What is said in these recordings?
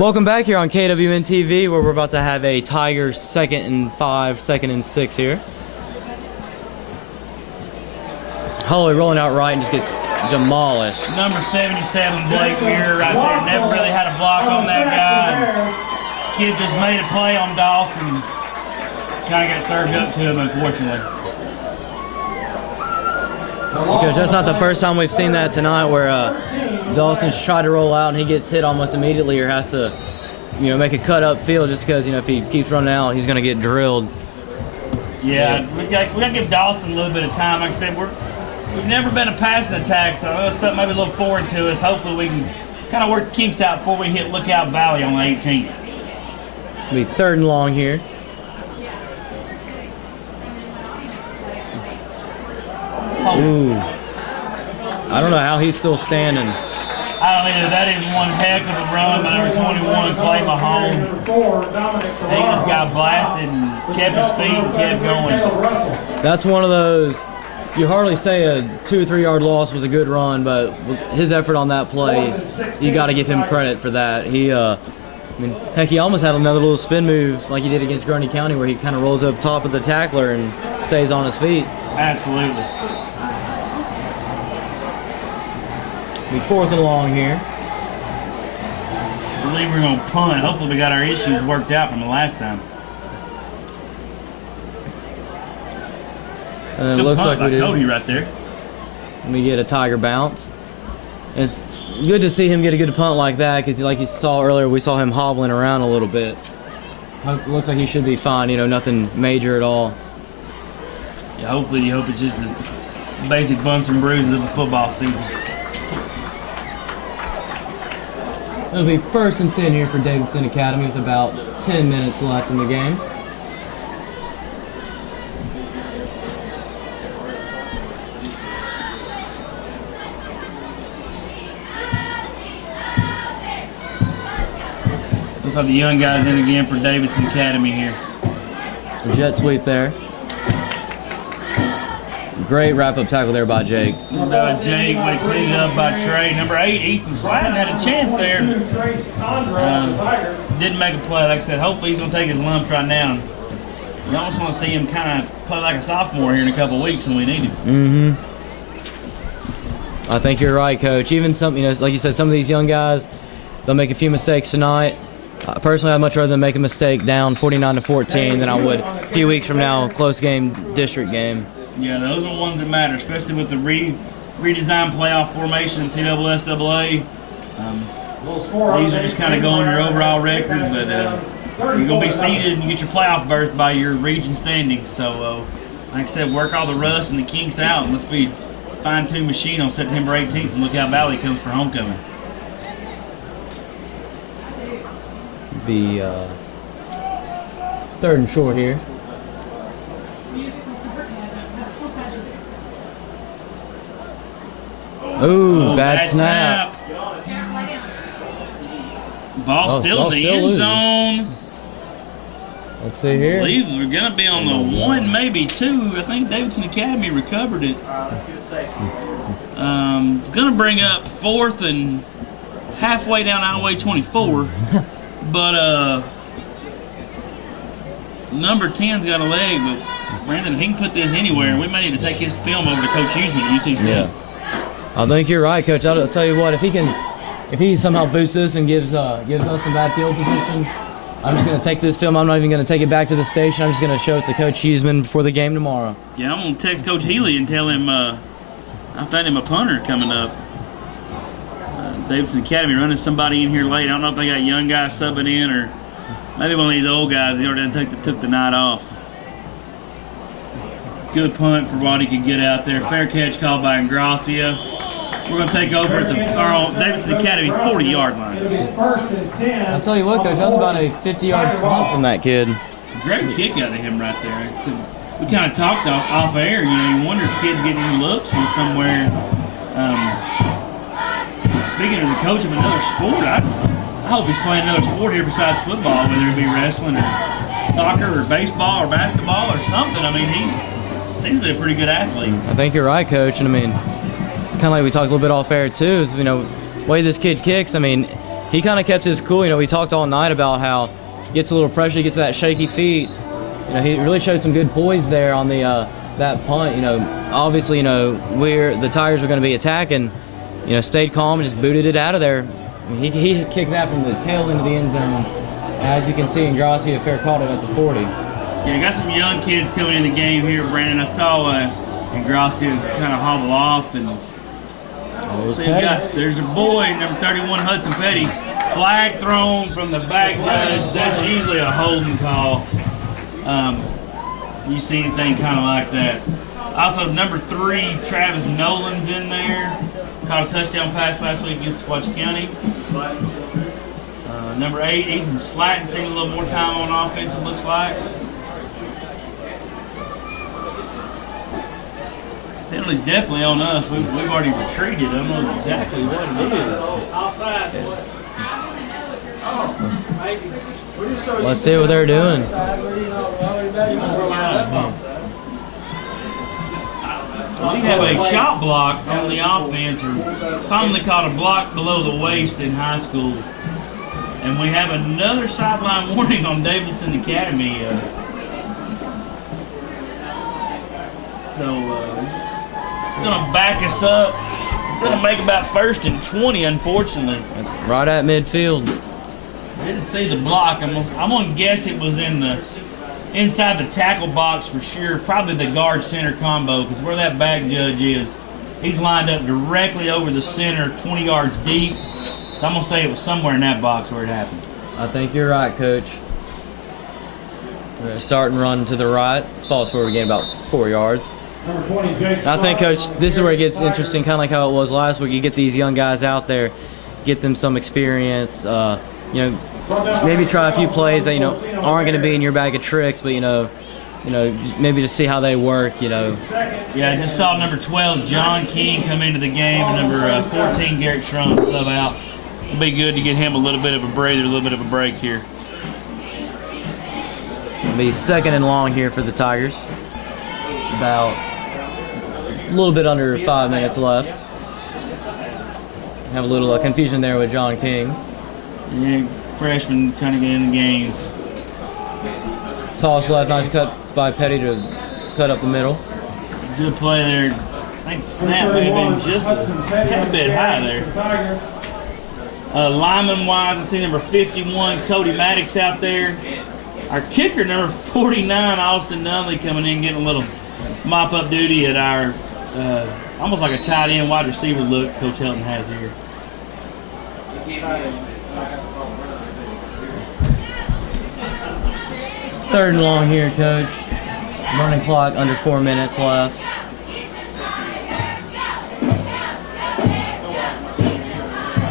Welcome back here on KWN TV, where we're about to have a Tigers 2nd and 5, 2nd and 6 here. Holloway rolling out right and just gets demolished. Number 77, Blake Muir right there. Never really had a block on that guy. Kid just made a play on Dawson. Kind of got served up to him, unfortunately. Because that's not the first time we've seen that tonight, where Dawson's tried to roll out and he gets hit almost immediately, or has to, make a cut up field, just because, if he keeps running out, he's going to get drilled. Yeah, we got to give Dawson a little bit of time. Like I said, we've never been a passing attack, so it's something maybe a little foreign to us. Hopefully we can kind of work the kinks out before we hit Lookout Valley on the 18th. It'll be 3rd and long here. Ooh. I don't know how he's still standing. I don't either. That is one heck of a run by number 21, Clay Mahone. He just got blasted and kept his feet and kept going. That's one of those, you hardly say a 2 or 3 yard loss was a good run, but his effort on that play, you got to give him credit for that. He, heck, he almost had another little spin move like he did against Grundy County, where he kind of rolls up top of the tackler and stays on his feet. Absolutely. Be 4th and long here. I believe we're going to punt. Hopefully we got our issues worked out from the last time. And it looks like we do. Cody right there. We get a Tiger bounce. It's good to see him get a good punt like that, because like you saw earlier, we saw him hobbling around a little bit. Looks like he should be fine, nothing major at all. Yeah, hopefully you hope it's just the basic bumps and bruises of the football season. It'll be 1st and 10 here for Davidson Academy with about 10 minutes left in the game. Looks like the young guys in again for Davidson Academy here. Jet sweep there. Great wrap-up tackle there by Jake. Jake would have cleaned it up by Trey. Number 8, Ethan Sladden had a chance there. Didn't make a play. Like I said, hopefully he's going to take his lumps right now. We almost want to see him kind of play like a sophomore here in a couple of weeks when we need him. I think you're right, Coach. Even some, like you said, some of these young guys, they'll make a few mistakes tonight. Personally, I'd much rather make a mistake down 49-14 than I would a few weeks from now, close game, district game. Yeah, those are ones that matter, especially with the redesigned playoff formation in TSSAA. These are just kind of going your overall record, but you're going to be seeded and you get your playoff berth by your region standings. So, like I said, work all the rust and the kinks out, and let's be fine-tuned machine on September 18th when Lookout Valley comes for homecoming. Be 3rd and short here. Ooh, bad snap. Ball still in the end zone. Let's see here. I believe we're going to be on the 1, maybe 2. I think Davidson Academy recovered it. It's going to bring up 4th and halfway down Highway 24. But number 10's got a leg, but Brandon, he can put this anywhere. We may need to take his film over to Coach Huseman at UTC. Yeah. I think you're right, Coach. I'll tell you what, if he somehow boosts this and gives us some bad field position, I'm just going to take this film. I'm not even going to take it back to the station. I'm just going to show it to Coach Huseman before the game tomorrow. Yeah, I'm going to text Coach Healy and tell him I found him a punter coming up. Davidson Academy running somebody in here late. I don't know if they got young guys subbing in or maybe one of these old guys. He already took the night off. Good punt for what he could get out there. Fair catch called by Ingracia. We're going to take over at the Davidson Academy 40-yard line. I'll tell you what, Coach, that was about a 50-yard punt from that kid. Great kick out of him right there. So we kind of talked off air. You wonder if the kid's getting any looks from somewhere. Speaking as a coach of another sport, I hope he's playing another sport here besides football, whether it be wrestling or soccer or baseball or basketball or something. I mean, he seems to be a pretty good athlete. I think you're right, Coach. And I mean, it's kind of like we talked a little bit off air too. Is the way this kid kicks. I mean, he kind of kept his cool. You know, we talked all night about how he gets a little pressure, he gets that shaky feet. You know, he really showed some good poise there on the that punt. You know, obviously, you know, the Tigers were going to be attacking. You know, stayed calm and just booted it out of there. I mean, he kicked that from the tail end of the end zone. As you can see, Ingrassia fair caught it at the 40. Yeah, got some young kids coming in the game here, Brandon. I saw Ingrassia kind of hobble off, and so there's a boy, number 31, Hudson Petty. Flag thrown from the back judge. That's usually a holding call. You see anything kind of like that. Also, number 3, Travis Nolan's in there. Caught a touchdown pass last week against Squatch County. Number 8, Ethan Slatton, seen a little more time on offense, it looks like. Penalty's definitely on us. We've already retreated. I don't know exactly what it is. Let's see what they're doing. We have a chop block on the offense, or commonly called a block below the waist in high school. And we have another sideline warning on Davidson Academy. It's going to back us up. It's going to make about 1st and 20, unfortunately. Right at midfield. Didn't see the block. I'm going to guess it was inside the tackle box for sure. Probably the guard center combo, because where that back judge is, he's lined up directly over the center, 20 yards deep. So I'm going to say it was somewhere in that box where it happened. I think you're right, Coach. We're going to start and run to the right. Falls forward again about 4 yards. I think, Coach, this is where it gets interesting, kind of like how it was last week. You get these young guys out there, get them some experience, you know, maybe try a few plays that, you know, aren't going to be in your bag of tricks, but, you know, maybe just see how they work, you know. Yeah, I just saw number 12, John King, come into the game, and number 14, Garrett Schrum, sub out. It'll be good to get him a little bit of a breather, a little bit of a break here. It'll be 2nd and long here for the Tigers. About a little bit under 5 minutes left. Have a little confusion there with John King. Yeah, freshman trying to get in the game. Toss left, nice cut by Petty to cut up the middle. Good play there. I think the snap may have been just a tad bit high there. Lineman-wise, I see number 51, Cody Maddox out there. Our kicker, number 49, Austin Nunley, coming in, getting a little mop-up duty at our, almost like a tight end wide receiver look Coach Helton has here. Third and long here, Coach. Running clock under 4 minutes left.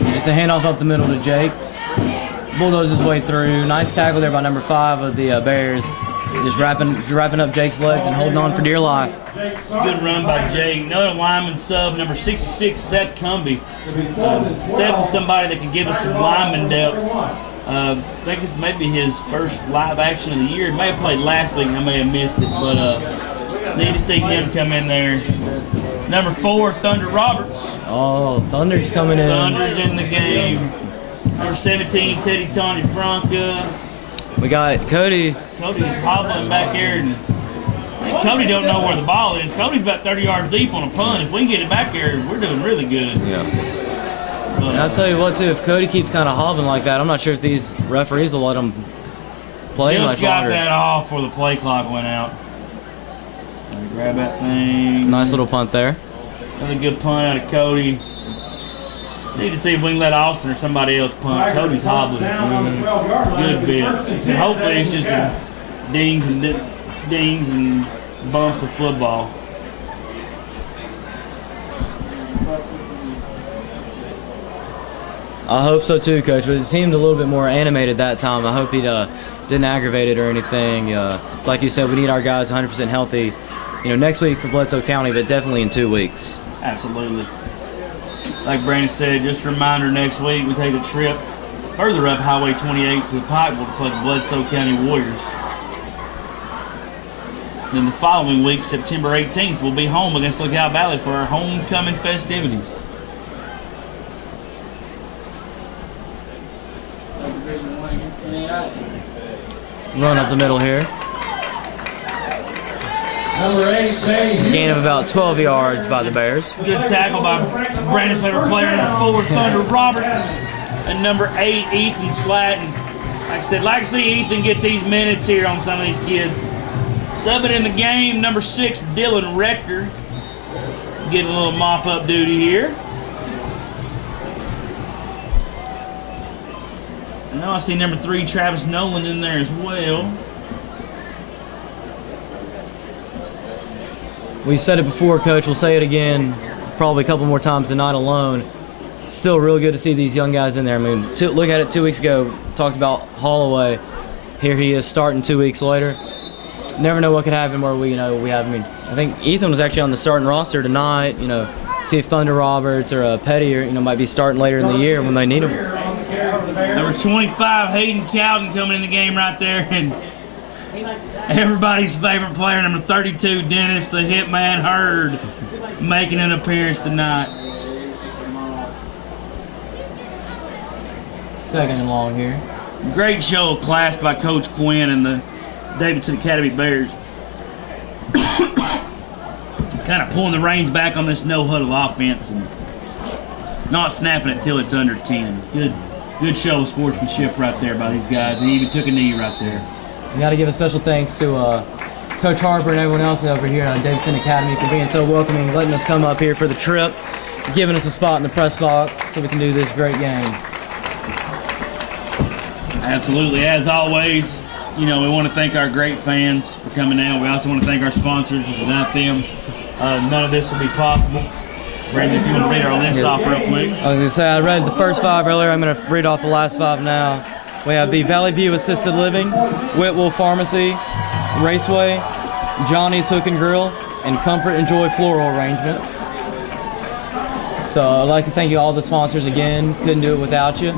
Just a handoff up the middle to Jake. Bulldozes his way through. Nice tackle there by number 5 of the Bears. Just wrapping up Jake's legs and holding on for dear life. Good run by Jake. Another lineman sub, number 66, Seth Cumbie. Seth is somebody that can give us some lineman depth. I think it's maybe his first live action of the year. He may have played last week and I may have missed it, but need to see him come in there. Number 4, Thunder Roberts. Oh, Thunder's coming in. Thunder's in the game. Number 17, Teddy Tanya Franca. We got Cody. Cody's hobbling back here, and Cody don't know where the ball is. Cody's about 30 yards deep on a punt. If we can get it back here, we're doing really good. Yeah. And I'll tell you what, too, if Cody keeps kind of hobbling like that, I'm not sure if these referees will let him play much longer. Just got that off before the play clock went out. Grab that thing. Nice little punt there. Another good punt out of Cody. Need to see if we can let Austin or somebody else punt. Cody's hobbling good bit. So hopefully it's just dings and bumps of football. I hope so too, Coach, but it seemed a little bit more animated that time. I hope he didn't aggravate it or anything. It's like you said, we need our guys 100% healthy, next week for Bledsoe County, but definitely in 2 weeks. Absolutely. Like Brandon said, just a reminder, next week we take a trip further up Highway 28 to the Pikeville to play the Bledsoe County Warriors. Then the following week, September 18th, we'll be home against Lookout Valley for our homecoming festivities. Run up the middle here. Gain of about 12 yards by the Bears. Good tackle by Brandon's favorite player, number 4, Thunder Roberts, and number 8, Ethan Slatton. Like I said, like to see Ethan get these minutes here on some of these kids. Subbing in the game, number 6, Dylan Rector, getting a little mop-up duty here. And now I see number 3, Travis Nolan, in there as well. We said it before, Coach. We'll say it again, probably a couple more times tonight alone. Still real good to see these young guys in there. I mean, look at it 2 weeks ago. Talked about Holloway. Here he is starting 2 weeks later. Never know what could happen where we have. I mean, I think Ethan was actually on the starting roster tonight. See if Thunder Roberts or Petty might be starting later in the year when they need them. Number 25, Hayden Cowden, coming in the game right there, and everybody's favorite player, number 32, Dennis the Hitman Hurd, making an appearance tonight. Second and long here. Great show of class by Coach Quinn and the Davidson Academy Bears. Kind of pulling the reins back on this no-huddle offense and not snapping it till it's under 10. Good show of sportsmanship right there by these guys. And he even took a knee right there. We got to give a special thanks to Coach Harper and everyone else over here at Davidson Academy for being so welcoming, letting us come up here for the trip, giving us a spot in the press box so we can do this great game. Absolutely. As always, we want to thank our great fans for coming out. We also want to thank our sponsors. Without them, none of this would be possible. Brandon, if you want to read our list off real quick. I was going to say, I read the first 5 earlier. I'm going to read off the last 5 now. We have the Valley View Assisted Living, Whitwell Pharmacy, Raceway, Johnny's Hook and Grill, and Comfort and Joy Floral Arrangements. So I'd like to thank you all the sponsors again. Couldn't do it without you.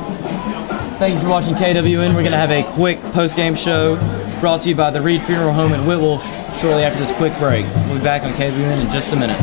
Thank you for watching KWN. We're going to have a quick post-game show brought to you by the Reed Funeral Home in Whitwell shortly after this quick break. We'll be back on KWN in just a minute.